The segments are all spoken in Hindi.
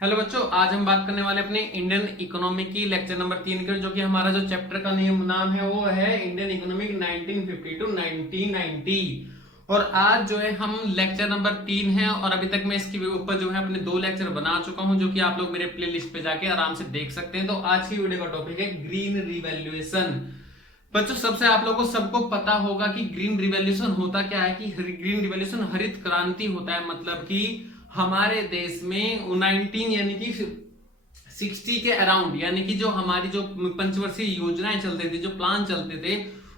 हेलो बच्चों, आज हम बात करने वाले अपने इंडियन इकोनॉमी की लेक्चर नंबर 3 के, जो कि हमारा जो चैप्टर का नाम है वो है इंडियन इकोनॉमिक 1950 टू 1990। और आज जो है हम लेक्चर नंबर 3 है और अभी तक मैं इसके ऊपर जो है अपने 2 लेक्चर बना चुका हूं, जो कि आप लोग मेरे प्लेलिस्ट पे जाके आराम से देख सकते हैं। तो आज की वीडियो का टॉपिक है ग्रीन रिवैल्यूएशन। बच्चों, सबसे आप लोगों को सबको पता होगा कि ग्रीन रिवॉल्यूशन होता क्या है। कि ग्रीन रिवॉल्यूशन हरित क्रांति होता है। मतलब कि हमारे देश में 19 यानी कि 60 के अराउंड, यानी कि जो हमारी जो पंचवर्षीय योजनाएं चलते थे, जो प्लान चलते थे,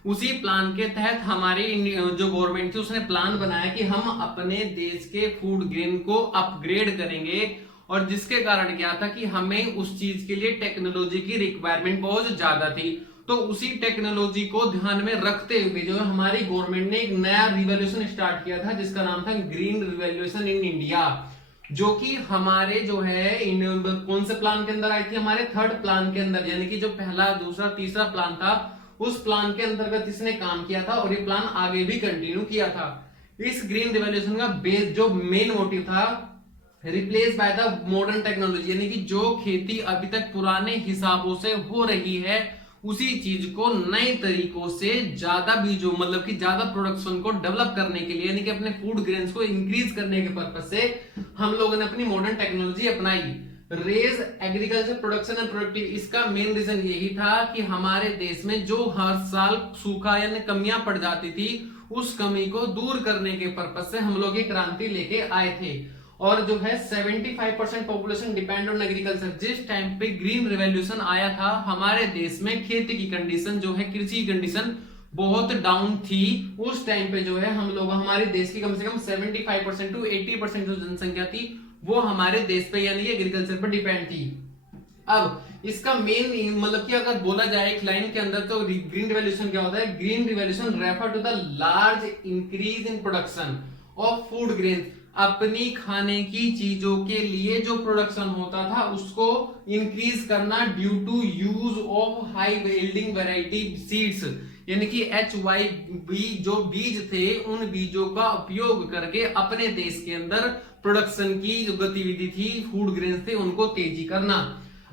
उसी प्लान के तहत हमारी जो गवर्नमेंट थी उसने प्लान बनाया कि हम अपने देश के फूड ग्रेन को अपग्रेड करेंगे। और जिसके कारण क्या था कि हमें उस चीज के लिए टेक्नोलॉजी की रिक्वायरमेंट बहुत ज्यादा थी। तो उसी टेक्नोलॉजी को ध्यान में रखते हुए जो है हमारी गवर्नमेंट ने एक नया रिवॉल्यूशन स्टार्ट किया था, जिसका नाम था ग्रीन रिवॉल्यूशन इन इंडिया। जो कि हमारे जो है कौन से प्लान के अंदर आई थी, हमारे थर्ड प्लान के अंदर, यानी कि जो पहला दूसरा तीसरा प्लान था उस प्लान के अंतर्गत इसने काम किया था और ये प्लान आगे भी कंटिन्यू किया था। इस ग्रीन रिवॉल्यूशन का बेस जो मेन मोटिव था, replace by the modern technology, यानी कि जो खेती अभी तक पुराने हिसाबों से हो रही है उसी चीज को नए तरीकों से ज्यादा बीजों मतलब कि ज्यादा प्रोडक्शन को डेवलप करने के लिए, यानी कि अपने फूड ग्रेन्स को इंक्रीज करने के पर्पज से हम लोगों ने अपनी मॉडर्न टेक्नोलॉजी अपनाई। Raise agriculture production and productive, इसका मेन रीजन यही था कि हमारे देश में जो हर साल सूखा यानी कमियां पड़ जाती थी, उस कमी को दूर करने के पर्पज से हम लोग ये क्रांति लेके आए थे। और जो है 75% पॉपुलेशन डिपेंड ऑन एग्रीकल्चर। जिस टाइम पे ग्रीन रिवॉल्यूशन आया था, हमारे देश में खेती की कंडीशन जो है, कृषि की कंडीशन बहुत डाउन थी। उस टाइम पे जो है हम लोग, हमारे देश की कम से कम 75% टू 80% जो जनसंख्या थी वो हमारे देश पे यानी एग्रीकल्चर पर डिपेंड थी। अब इसका मेन मतलब कि अगर बोला जाए एक लाइन के अंदर, तो ग्रीन रिवॉल्यूशन क्या होता है? Green revolution refer to the large increase in production of food grain. अपनी खाने की चीजों के लिए जो प्रोडक्शन होता था उसको इंक्रीज करना due to use of high yielding variety seeds, यानी कि HYV जो बीज थे उन बीजों का उपयोग करके अपने देश के अंदर प्रोडक्शन की जो गतिविधि थी, फूड ग्रेन थे, उनको तेजी करना।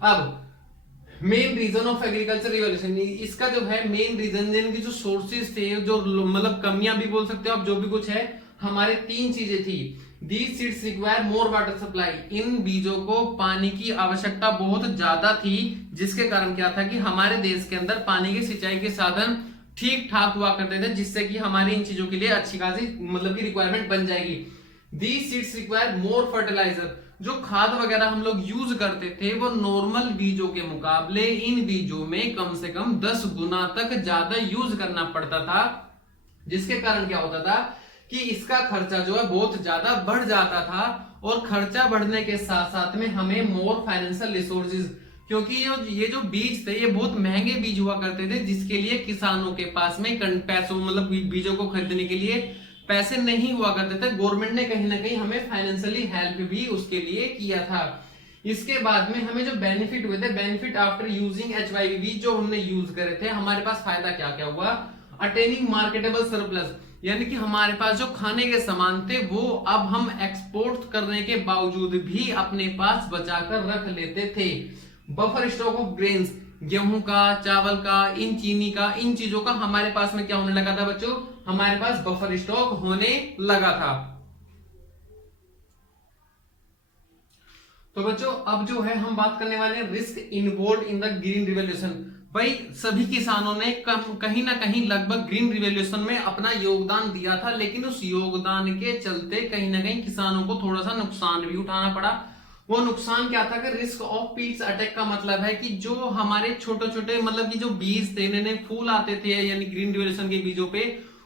अब main reason of agriculture revolution, इसका जो है मेन रीजन, जिनकी जो सोर्सेज थे, जो मतलब कमियां भी बोल सकते हो आप, जो भी कुछ है, हमारे 3 चीजें थी। These seeds require more water supply। इन बीजों को पानी की आवश्यकता बहुत ज्यादा थी, जिसके कारण क्या था कि हमारे देश के अंदर पानी की सिंचाई के साधन ठीक ठाक हुआ करते थे, जिससे कि हमारी इन चीजों के लिए अच्छी खासी मतलब की रिक्वायरमेंट बन जाएगी। These seeds require more fertilizer। जो खाद वगैरह हम लोग यूज करते थे वो नॉर्मल बीजों के मुकाबले इन बीजों में कम से कम 10 गुना तक ज्यादा यूज करना पड़ता था, जिसके कारण क्या होता था कि इसका खर्चा जो है बहुत ज्यादा बढ़ जाता था। और खर्चा बढ़ने के साथ साथ में हमें मोर फाइनेंशियल रिसोर्सेज, क्योंकि ये जो बीज थे ये बहुत महंगे बीज हुआ करते थे, जिसके लिए किसानों के पास में पैसों मतलब बीजों को खरीदने के लिए पैसे नहीं हुआ करते थे। गवर्नमेंट ने कहीं ना कहीं हमें फाइनेंशियली हेल्प भी उसके लिए किया था। इसके बाद में हमें जो बेनिफिट हुए थे, बेनिफिट आफ्टर यूजिंग HYV जो हमने यूज करे थे, हमारे पास फायदा क्या क्या हुआ? अटेनिंग मार्केटेबल सरप्लस, यानी कि हमारे पास जो खाने के सामान थे वो अब हम एक्सपोर्ट करने के बावजूद भी अपने पास बचाकर रख लेते थे। बफर स्टॉक ऑफ ग्रेन्स, गेहूं का, चावल का, इन चीनी का, इन चीजों का हमारे पास में क्या होने लगा था बच्चों? हमारे पास बफर स्टॉक होने लगा था। तो बच्चों अब जो है हम बात करने वाले हैं risk involve in the green revolution. भाई सभी किसानों ने कहीं ना कहीं लगभग ग्रीन रिवॉल्यूशन में अपना योगदान दिया था, लेकिन उस योगदान के चलते कहीं ना कहीं किसानों को थोड़ा सा नुकसान भी उठाना पड़ा। वो नुकसान क्या था कि रिस्क ऑफ पीड्स अटैक का मतलब है कि जो हमारे छोटे छोटे मतलब कि जो बीज थे, नए नए फूल आते थे यानी ग्रीन रिवॉल्यूशन के बीजों पे,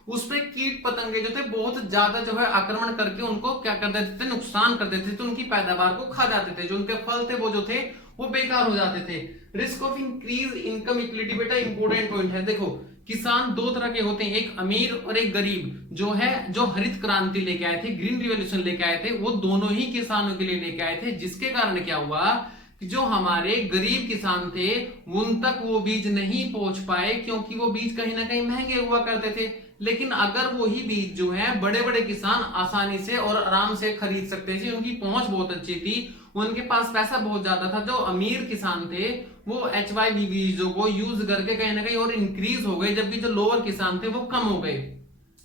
उस पे कीट पतंगे जो थे बहुत ज्यादा जो है आक्रमण करके उनको क्या कर देते थे? नुकसान कर देते थे। तो उनकी पैदावार को खा जाते थे, जो उनके फल थे वो जो थे वो बेकार हो जाते थे। Risk of increase income equality बेटा इंपोर्टेंट पॉइंट है। देखो किसान 2 तरह के होते हैं, एक अमीर और एक गरीब। जो है जो हरित क्रांति लेके आए थे, ग्रीन रिवॉल्यूशन लेके आए थे, वो दोनों ही किसानों के लिए लेके आए थे, जिसके कारण क्या हुआ कि जो हमारे गरीब किसान थे उन तक वो बीज नहीं पहुंच पाए, क्योंकि वो बीज कहीं ना कहीं महंगे हुआ करते थे। लेकिन अगर वही बीज जो है बड़े बड़े किसान आसानी से और आराम से खरीद सकते थे, उनकी पहुंच बहुत अच्छी थी, उनके पास पैसा बहुत ज्यादा था, जो अमीर किसान थे वो HYV बीजों को यूज करके कहीं ना कहीं और इंक्रीज हो गए, जबकि जो लोअर किसान थे वो कम हो गए,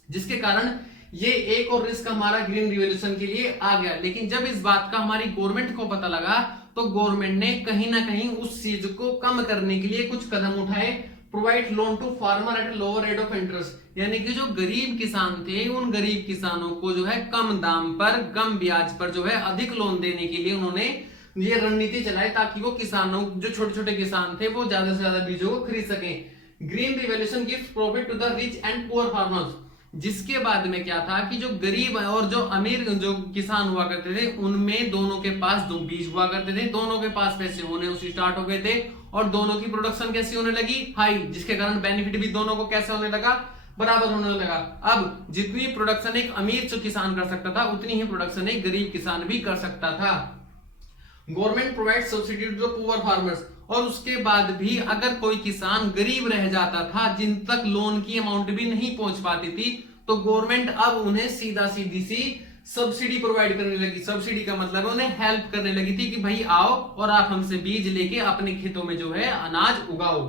जिसके कारण ये एक और रिस्क हमारा ग्रीन रिवॉल्यूशन के लिए आ गया। लेकिन जब इस बात का हमारी गवर्नमेंट को पता लगा तो गवर्नमेंट ने कहीं ना कहीं उस चीज को कम करने के लिए कुछ कदम उठाए। Provide loan to farmer at lower rate of interest, यानी कि जो गरीब किसान थे उन गरीब किसानों को जो है कम दाम पर, कम ब्याज पर जो है अधिक लोन देने के लिए उन्होंने ये रणनीति चलाई, ताकि वो किसानों, जो छोटे छोटे किसान थे, वो ज्यादा से ज्यादा बीजों को खरीद सकें। Green revolution gives profit to the rich and poor farmers. जिसके बाद में क्या था कि जो गरीब और जो अमीर जो किसान हुआ करते थे, उनमें दोनों के पास दो बीज हुआ करते थे, दोनों के पास पैसे होने उसी स्टार्ट हो गए थे, और दोनों की प्रोडक्शन कैसी होने लगी, हाई, जिसके कारण बेनिफिट भी दोनों को कैसे होने लगा, बराबर होने लगा। अब जितनी प्रोडक्शन एक अमीर जो किसान कर सकता था, उतनी ही प्रोडक्शन एक गरीब किसान भी कर सकता था। Government provide subsidy to the poor farmers, और उसके बाद भी अगर कोई किसान गरीब रह जाता था, जिन तक लोन की अमाउंट भी नहीं पहुंच पाती थी, तो गवर्नमेंट अब उन्हें सीधी सी सब्सिडी प्रोवाइड करने लगी। सब्सिडी का मतलब है उन्हें हेल्प करने लगी थी कि भाई आओ और आप हमसे बीज लेके अपने खेतों में जो है अनाज उगाओ।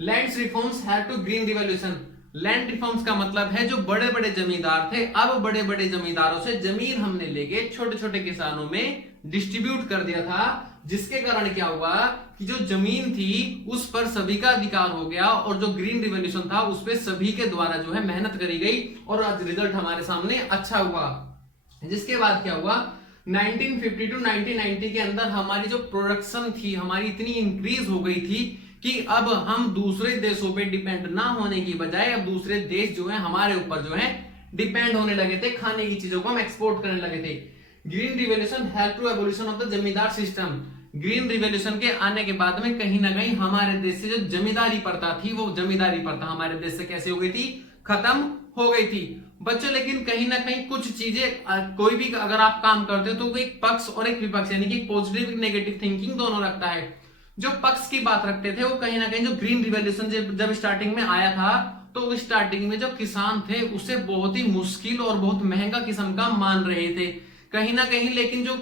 Land reforms have to green revolution. Land reforms का मतलब है जो बड़े बड़े जमींदार थे, अब बड़े बड़े जमींदारों से जमीन हमने लेके छोटे छोटे किसानों में डिस्ट्रीब्यूट कर दिया था, जिसके कारण क्या हुआ कि जो जमीन थी उस पर सभी का अधिकार हो गया, और जो ग्रीन रिवॉल्यूशन था उस पर सभी के द्वारा जो है मेहनत करी गई, और आज रिजल्ट हमारे सामने अच्छा हुआ। जिसके बाद क्या हुआ, 1950 टू 1990 के अंदर हमारी जो प्रोडक्शन थी हमारी इतनी इंक्रीज हो गई थी कि अब हम दूसरे देशों पे डिपेंड ना होने की बजाय अब दूसरे देश जो है हमारे ऊपर जो है डिपेंड होने लगे थे, खाने की चीजों को हम एक्सपोर्ट करने लगे थे। Green revolution help to evolution of the zamindar system. Green revolution के आने के बाद में कहीं ना कहीं हमारे देश से जो जमींदारी प्रथा थी, वो जमींदारी प्रथा हमारे देश से कैसे हो गई थी, खत्म हो गई थी बच्चों। लेकिन कहीं ना कहीं कुछ चीजें, कोई भी अगर आप काम करते हो तो एक पक्ष और एक विपक्ष, यानी कि पॉजिटिव नेगेटिव थिंकिंग दोनों रखता है। जो पक्ष की बात रखते थे वो कहीं ना कहीं जो ग्रीन रिवॉल्यूशन जब स्टार्टिंग में आया था, तो स्टार्टिंग में जो किसान थे उसे बहुत ही मुश्किल और बहुत महंगा किस्म का मान रहे थे कहीं ना कहीं। लेकिन जो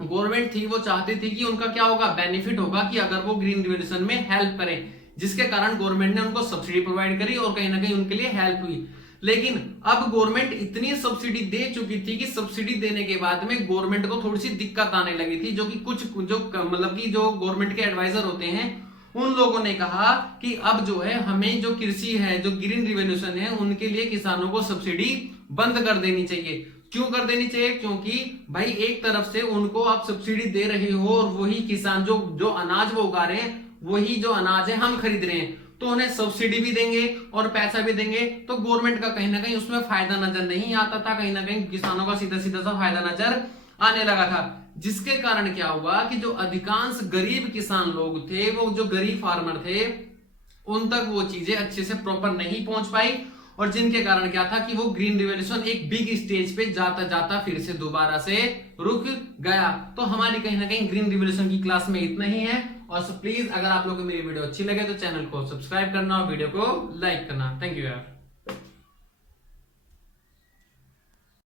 गवर्नमेंट थी वो चाहती थी कि उनका क्या होगा, बेनिफिट होगा कि अगर वो ग्रीन रिवॉल्यूशन में हेल्प करें, जिसके कारण गवर्नमेंट ने उनको सब्सिडी प्रोवाइड करी और कहीं ना कहीं उनके लिए हेल्प हुई। लेकिन अब गवर्नमेंट इतनी सब्सिडी दे चुकी थी कि सब्सिडी देने के बाद में गवर्नमेंट को थोड़ी सी दिक्कत आने लगी थी, जो कि कुछ जो मतलब कि जो गवर्नमेंट के एडवाइजर होते हैं उन लोगों ने कहा कि अब जो है हमें जो कृषि है, जो ग्रीन रिवॉल्यूशन है, उनके लिए किसानों को सब्सिडी बंद कर देनी चाहिए। क्यों कर देनी चाहिए, क्योंकि भाई एक तरफ से उनको आप सब्सिडी दे रहे हो और वही किसान जो अनाज वो उगा रहे हैं, वही जो अनाज है हम खरीद रहे हैं, तो उन्हें सब्सिडी भी देंगे और पैसा भी देंगे, तो गवर्नमेंट का कहीं ना कहीं उसमें फायदा नजर नहीं आता था, कहीं ना कहीं किसानों का सीधा सीधा सा फायदा नजर आने लगा था। जिसके कारण क्या हुआ कि जो अधिकांश गरीब किसान लोग थे, वो जो गरीब फार्मर थे, उन तक वो चीजें अच्छे से प्रॉपर नहीं पहुंच पाई, और जिनके कारण क्या था कि वो ग्रीन रिवॉल्यूशन एक बिग स्टेज पे जाता जाता फिर से दोबारा से रुक गया। तो हमारी कहीं ना कहीं ग्रीन रिवॉल्यूशन की क्लास में इतना ही है। और प्लीज अगर आप लोगों को मेरी वीडियो अच्छी लगे तो चैनल को सब्सक्राइब करना और वीडियो को लाइक करना। थैंक यू यार।